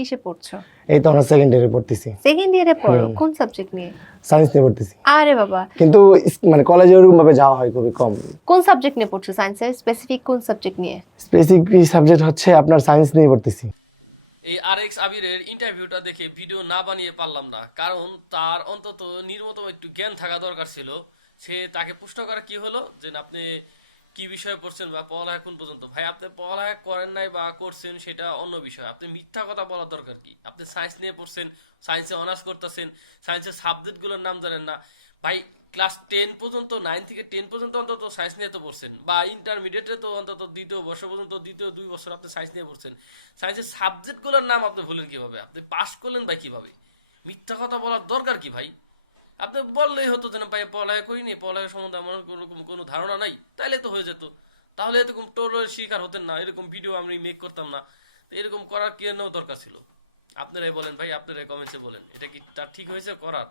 কিসে পড়ছো? এই তো আমরা সেকেন্ড ইয়ারে পড়তেছি। সেকেন্ড ইয়ারে পড়ো? কোন সাবজেক্ট নিয়ে? সায়েন্স নিয়ে পড়তেছি। আরে বাবা, কিন্তু মানে কলেজে ওরকম ভাবে যাওয়া হয় খুবই কম। কোন সাবজেক্ট নিয়ে পড়ছো? সায়েন্সের স্পেসিফিক কোন সাবজেক্ট নিয়ে? স্পেসিফিক সাবজেক্ট হচ্ছে আপনার সায়েন্স নিয়ে পড়তেছি। এই আরএক্স আবিরের ইন্টারভিউটা দেখে ভিডিও না বানিয়ে পারলাম না, কারণ তার অন্তত নির্মতম একটু জ্ঞান থাকা দরকার ছিল। সে তাকে প্রশ্ন করা কি হলো যে আপনি কি বিষয়ে পড়ছেন বা পড়ালেখা কোন পর্যন্ত। ভাই, আপনি পড়ালেখা করেন নাই বা করছেন সেটা অন্য বিষয়, আপনি মিথ্যা কথা বলার দরকার কি? আপনি সায়েন্স নিয়ে পড়ছেন, সায়েন্সে অনার্স করতেছেন, সায়েন্সের সাবজেক্টগুলোর নাম জানেন না। ভাই, ক্লাস 10 পর্যন্ত, 9 থেকে 10 পর্যন্ত অন্তত সায়েন্স নিয়ে তো পড়ছেন, বা ইন্টারমিডিয়েটে তো অন্তত দ্বিতীয় বর্ষ পর্যন্ত, দ্বিতীয় 2 বছর আপনি সায়েন্স নিয়ে পড়ছেন। সায়েন্সের সাবজেক্টগুলোর নাম আপনি ভুলেন কিভাবে? আপনি পাস করলেন ভাই কিভাবে? মিথ্যা কথা বলার দরকার কি ভাই? আপনি বললেই হতো যে না ভাই পড়ালেখা করিনি, পড়ালেখা সম্বন্ধে আমার কোনো ধারণা নাই, তাইলে তো হয়ে যেত। তাহলে এরকম টোলের শিকার হতেন না, এরকম ভিডিও আমি মেক করতাম না। তো এরকম করার কেন দরকার ছিল? আপনারাই বলেন ভাই, আপনারাই কমেন্টসে বলেন, এটা কি তার ঠিক হয়েছে করার?